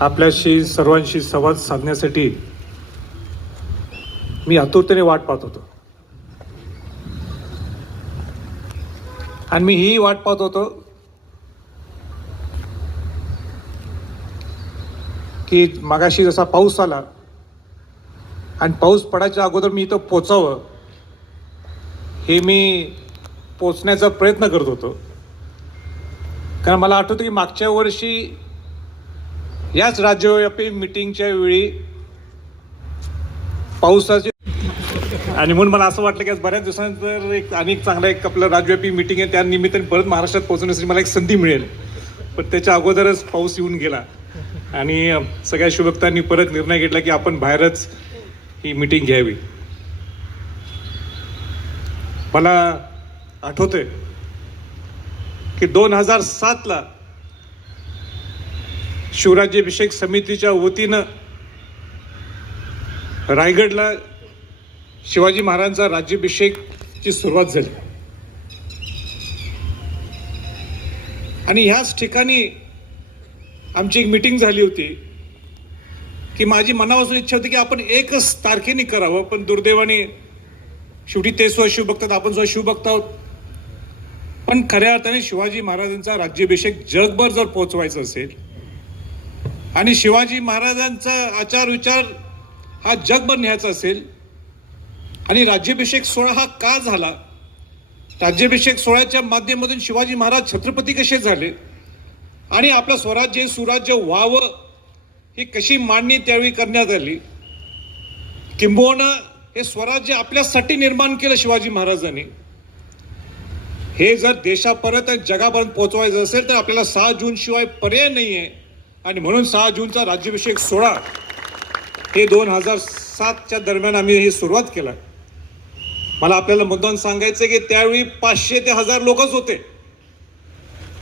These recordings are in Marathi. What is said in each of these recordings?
आपल्याशी सर्वांशी संवाद साधण्यासाठी मी आतुरतेने वाट पाहत होतो. आणि मी ही वाट पाहत होतो की मागाशी जसा पाऊस आला आणि पाऊस पडायच्या अगोदर मी इथं पोचावं हे मी पोचण्याचा प्रयत्न करत होतो. कारण मला आठवतं की मागच्या वर्षी याच राज्यव्यापी मिटिंगच्या वेळी पावसाचे आणि म्हणून मला असं वाटलं की आज बऱ्याच दिवसानंतर एक आणि एक चांगला एक आपलं राज्यव्यापी मिटिंग आहे. त्या निमित्ताने परत महाराष्ट्रात पोहोचण्यासाठी मला एक संधी मिळेल. पण त्याच्या अगोदरच पाऊस येऊन गेला. आणि सगळ्या शुभक्तांनी परत निर्णय घेतला की आपण बाहेरच ही मिटिंग घ्यावी. मला आठवतंय की दोन हजार सातला शिवराज्याभिषेक समितीच्या वतीनं रायगडला शिवाजी महाराजांचा राज्याभिषेकची सुरुवात झाली. आणि ह्याच ठिकाणी आमची एक मिटिंग झाली होती की माझी मनापासून इच्छा होती की आपण एकच तारखेने करावं पण दुर्दैवाने शेवटी ते सुद्धा शिव बघतात आपण सुद्धा शिव बघत आहोत. पण खऱ्या अर्थाने शिवाजी महाराजांचा राज्याभिषेक जगभर जर पोहोचवायचा असेल आणि शिवाजी महाराजांचा आचार विचार हा जगभर न्यायचा असेल आणि राज्याभिषेक सोहळा हा का झाला? राज्याभिषेक सोहळ्याच्या माध्यमातून शिवाजी महाराज छत्रपती कसे झाले? आणि आपलं स्वराज्य हे सुराज्य व्हावं ही कशी मांडणी त्यावेळी करण्यात आली? किंबहुना हे स्वराज्य आपल्यासाठी निर्माण केलं शिवाजी महाराजांनी. हे जर देशापर्यंत जगापर्यंत पोहोचवायचं असेल तर आपल्याला सहा जून शिवाय पर्याय नाही आहे आणि म्हणून सहा जूनचा राज्याभिषेक सोहळा हे दोन हजार सातच्या दरम्यान आम्ही हे सुरुवात केला. मला आपल्याला मुद्दाम सांगायचं की त्यावेळी पाचशे ते हजार लोकच होते.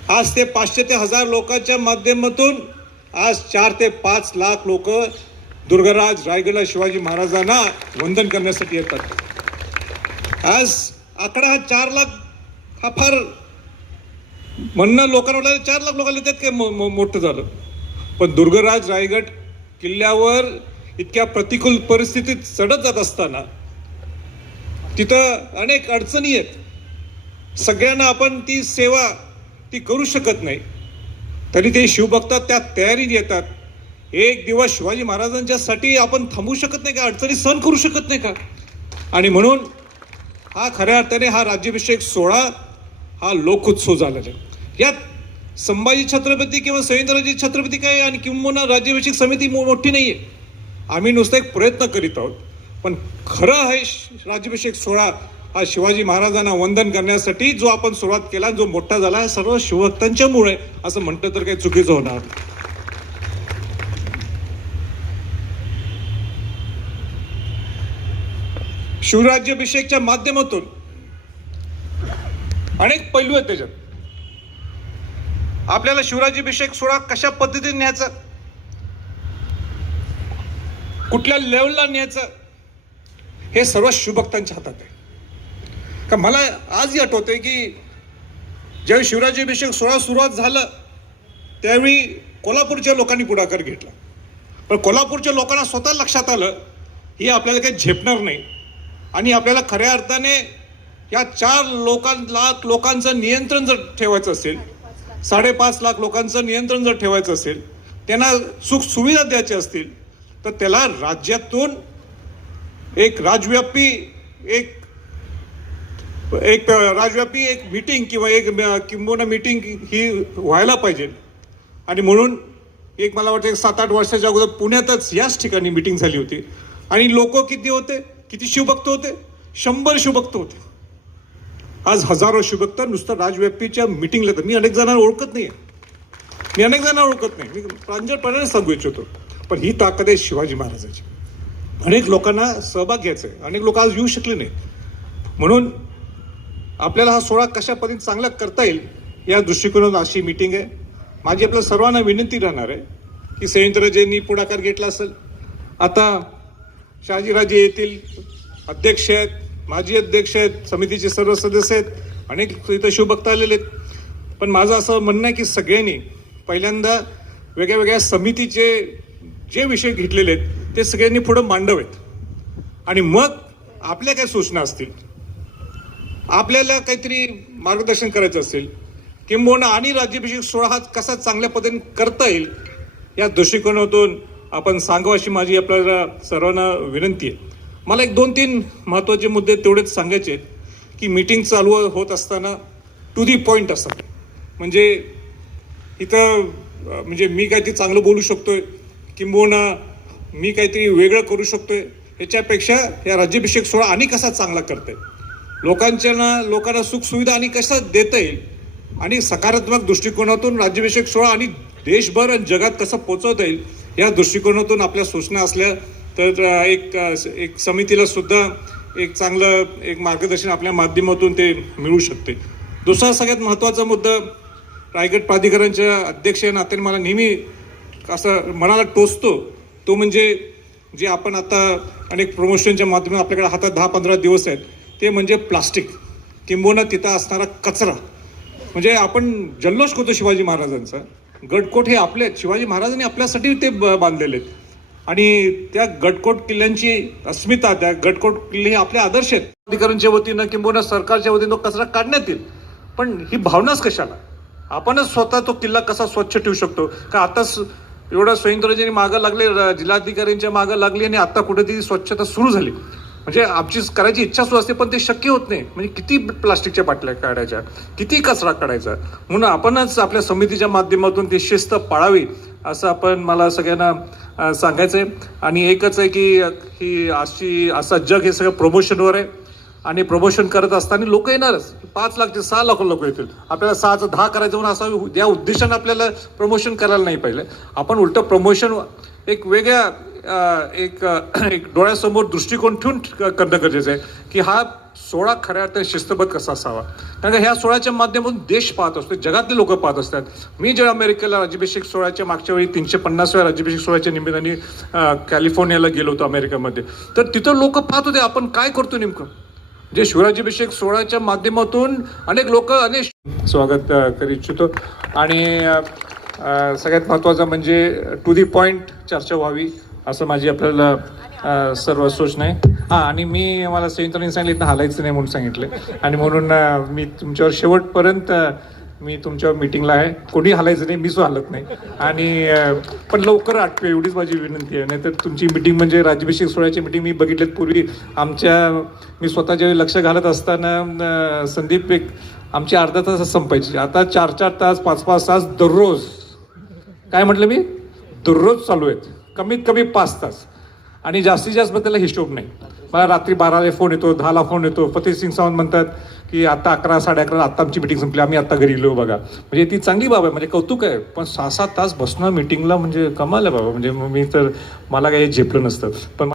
आज ते पाचशे ते हजार लोकांच्या माध्यमातून आज चार ते पाच लाख लोक दुर्गराज रायगडला शिवाजी महाराजांना वंदन करण्यासाठी येतात. आज आकडा हा चार लाख हा फार म्हणणं लोकांना वाटलं चार लाख लोकांना येतात काय मो- मोठं झालं. पण दुर्गराज रायगड किल्ल्यावर इतक्या प्रतिकूल परिस्थितीत चढत जात असताना तिथं अनेक अडचणी आहेत. सगळ्यांना आपण ती सेवा ती करू शकत नाही. तरी ते शिवभक्तात त्या तयारीत येतात. एक दिवस शिवाजी महाराजांच्यासाठी आपण थांबू शकत नाही का? अडचणी सहन करू शकत नाही का? आणि म्हणून हा खऱ्या अर्थाने हा राज्याभिषेक सोहळा हा लोकोत्सव झालेला आहे. यात संभाजी छत्रपती किंवा संयुक्तराजी छत्रपती काय आणि किंबहुना राज्याभिषेक समिती मोठी नाही आहे आम्ही नुसता एक प्रयत्न करीत आहोत. पण खरं आहे राज्याभिषेक सोहळा हा शिवाजी महाराजांना वंदन करण्यासाठी जो आपण सुरुवात केला जो मोठा झाला हा सर्व शिवभक्तांच्यामुळे असं म्हटलं तर काही चुकीचं होणार. शिवराज्याभिषेकच्या माध्यमातून अनेक पैलू आहेत त्याच्यात. आपल्याला शिवराज्याभिषेक सोहळा कशा पद्धतीने न्यायचा? कुठल्या लेवलला न्यायचं? हे सर्व शिवभक्तांच्या हातात आहे. का मला आजही आठवतंय की ज्यावेळी शिवराज्याभिषेक सोहळा सुरुवात झालं त्यावेळी कोल्हापूरच्या लोकांनी पुढाकार घेतला. पण कोल्हापूरच्या लोकांना स्वतः लक्षात आलं हे आपल्याला काही झेपणार नाही. आणि आपल्याला खऱ्या अर्थाने या चार लोकां लाख लोकांचं नियंत्रण जर ठेवायचं असेल साडेपाच लाख लोकांचं नियंत्रण जर ठेवायचं असेल त्यांना सुख सुविधा द्यायच्या असतील तर त्याला राज्यातून एक राजव्यापी एक एक राजव्यापी एक मीटिंग किंवा एक किंबहुना मीटिंग ही व्हायला पाहिजे. आणि म्हणून एक मला वाटतं एक सात आठ वर्षाच्या अगोदर पुण्यातच याच ठिकाणी मीटिंग झाली होती. आणि लोक किती होते? किती शिवभक्त होते? शंभर शिवभक्त होते. आज हजारो शिवभक्त नुसतं राजव्यापीच्या मिटिंगला तर. मी अनेक जणांना ओळखत नाही मी अनेक जणांना ओळखत नाही. मी प्रांजळपणाने सांगू इच्छितो. पण ही ताकद आहे शिवाजी महाराजाची. अनेक लोकांना सहभाग घ्यायचा आहे अनेक लोक आज येऊ शकले नाही म्हणून आपल्याला हा सोहळा कशा पद्धतीने चांगला करता येईल या दृष्टिकोनातून अशी मिटिंग आहे. माझी आपल्या सर्वांना विनंती राहणार आहे की संयुक्तराजेंनी पुढाकार घेतला असेल. आता शहाजीराजे येथील अध्यक्ष आहेत. माजी अध्यक्ष आहेत समितीचे सर्व सदस्य आहेत अनेक इथं शिवभक्त आलेले आहेत. पण माझं असं म्हणणं आहे की सगळ्यांनी पहिल्यांदा वेगळ्या वेगळ्या समितीचे जे विषय घेतलेले आहेत ते सगळ्यांनी पुढं मांडवेत. आणि मग आपल्या काय सूचना असतील? आपल्याला काहीतरी मार्गदर्शन करायचं असेल किंबहुना आणि राज्याभिषेक सोहळा हा कसा चांगल्या पद्धतीने करता येईल या दृष्टिकोनातून आपण सांगावं अशी माझी आपल्याला सर्वांना विनंती आहे. मला एक दोन तीन महत्त्वाचे मुद्दे तेवढेच सांगायचे आहेत की मीटिंग चालू होत असताना टू दी पॉईंट असतात. म्हणजे इथं म्हणजे मी काहीतरी चांगलं बोलू शकतोय किंबहुना मी काहीतरी वेगळं करू शकतोय याच्यापेक्षा या राज्याभिषेक सोहळा आणि कसा चांगला करता लोकांच्या ना लोकांना सुखसुविधा आणि कसा देता येईल? आणि सकारात्मक दृष्टिकोनातून राज्याभिषेक सोहळा आणि देशभर आणि जगात कसं पोचवता येईल या दृष्टिकोनातून आपल्या सूचना असल्या तर एक एक समितीला सुद्धा एक चांगलं एक मार्गदर्शन आपल्या माध्यमातून ते मिळू शकते. दुसरा सगळ्यात महत्त्वाचा मुद्दा रायगड प्राधिकरणच्या अध्यक्ष नात्याने मला नेहमी असं मनाला टोचतो तो म्हणजे जे आपण आता अनेक प्रमोशनच्या माध्यमातून आपल्याकडे हातात दहा पंधरा दिवस आहेत ते म्हणजे प्लास्टिक. किंबहुना तिथं असणारा कचरा. म्हणजे आपण जल्लोष करतो शिवाजी महाराजांचा. गडकोट हे आपले शिवाजी महाराजांनी आपल्यासाठी ते ब- बांधलेले आहेत. आणि त्या गटकोट किल्ल्यांची अस्मिता त्या गटकोट किल्ले हे आपले आदर्श आहेत. अधिकाऱ्यांच्या वतीनं किंबहुना सरकारच्या वतीनं तो कचरा काढण्यात येईल. पण ही भावनाच कशाला? आपणच स्वतः तो किल्ला कसा स्वच्छ ठेवू शकतो? का आताच एवढ्या स्वयंसेवकांनी मागं लागले जिल्हाधिकाऱ्यांच्या मागं लागली आणि आता कुठेतरी स्वच्छता सुरू झाली? म्हणजे आमची करायची इच्छा सुरू असते पण ते शक्य होत नाही. म्हणजे किती प्लास्टिकच्या बाटल्या काढायच्या? किती कचरा काढायचा? म्हणून आपणच आपल्या समितीच्या माध्यमातून ती शिस्त पाळावी. असं आपण मला सगळ्यांना सांगायचं आहे आणि एकच आहे की ही अशी असं जग हे सगळं प्रमोशनवर आहे. आणि प्रमोशन करत असताना लोक येणारच. पाच लाख ते सहा लाख लोक येतील. आपल्याला सहाचं दहा करायचं म्हणून असा या उद्देशानं आपल्याला प्रमोशन करायला नाही पाहिजे आपण उलटं प्रमोशन एक वेगळ्या एक एक डोळ्यासमोर दृष्टिकोन ठेवून क- करणं गरजेचं आहे. की हा सोळा खऱ्या अर्थाने शिस्तबद्ध कसा असावा? कारण ह्या सोळाच्या माध्यमातून देश पाहत असतो जगातले लोक पाहत असतात. मी जेव्हा अमेरिकेला राज्याभिषेक सोहळ्याच्या मागच्या वेळी तीनशे पन्नासव्या राज्याभिषेक सोहळ्याच्या निमित्ताने कॅलिफोर्नियाला गेलो होतो अमेरिकेमध्ये तर तिथं लोक पाहत होते आपण काय करतो नेमकं? म्हणजे जे शिवराज्याभिषेक सोहळ्याच्या माध्यमातून अनेक लोक अनेक स्वागत करू इच्छितो. आणि सगळ्यात महत्त्वाचं म्हणजे टू दी पॉईंट चर्चा व्हावी असं माझी आपल्याला सर्व सूचना आहे. हां आणि मी मला संयुक्तांनी सांगितलं हालायचं नाही म्हणून सांगितलं. आणि म्हणून मी तुमच्यावर शेवटपर्यंत मी तुमच्या मिटिंगला आहे. कोणी हालायचं नाही मीच हालत हलत नाही. आणि पण लवकर आठवे एवढीच माझी विनंती आहे. नाहीतर तुमची मिटिंग म्हणजे राज्याभिषेक सोहळ्याची मिटिंग मी बघितलेत पूर्वी. आमच्या मी स्वतःच्या लक्ष घालत असताना संदीप एक आमची अर्धा तास संपायची. आता चार चार तास पाच पाच तास दररोज. काय म्हटलं मी? दररोज चालू आहेत. कमीत कमी पाच तास. आणि जास्तीत जास्त त्याला हिशोब नाही. मला रात्री बाराला फोन येतो दहाला फोन येतो. फतेह सिंग सावंत म्हणतात की आता अकरा साडे अकरा आता आमची मिटिंग संपली. आम्ही आता घरी गेलो बघा. म्हणजे ती चांगली बाब आहे म्हणजे कौतुक आहे. पण सहा सात तास बसणं मिटिंगला म्हणजे कमाल आहे बाबा. म्हणजे मग मी तर मला काही झेपलं नसतं. पण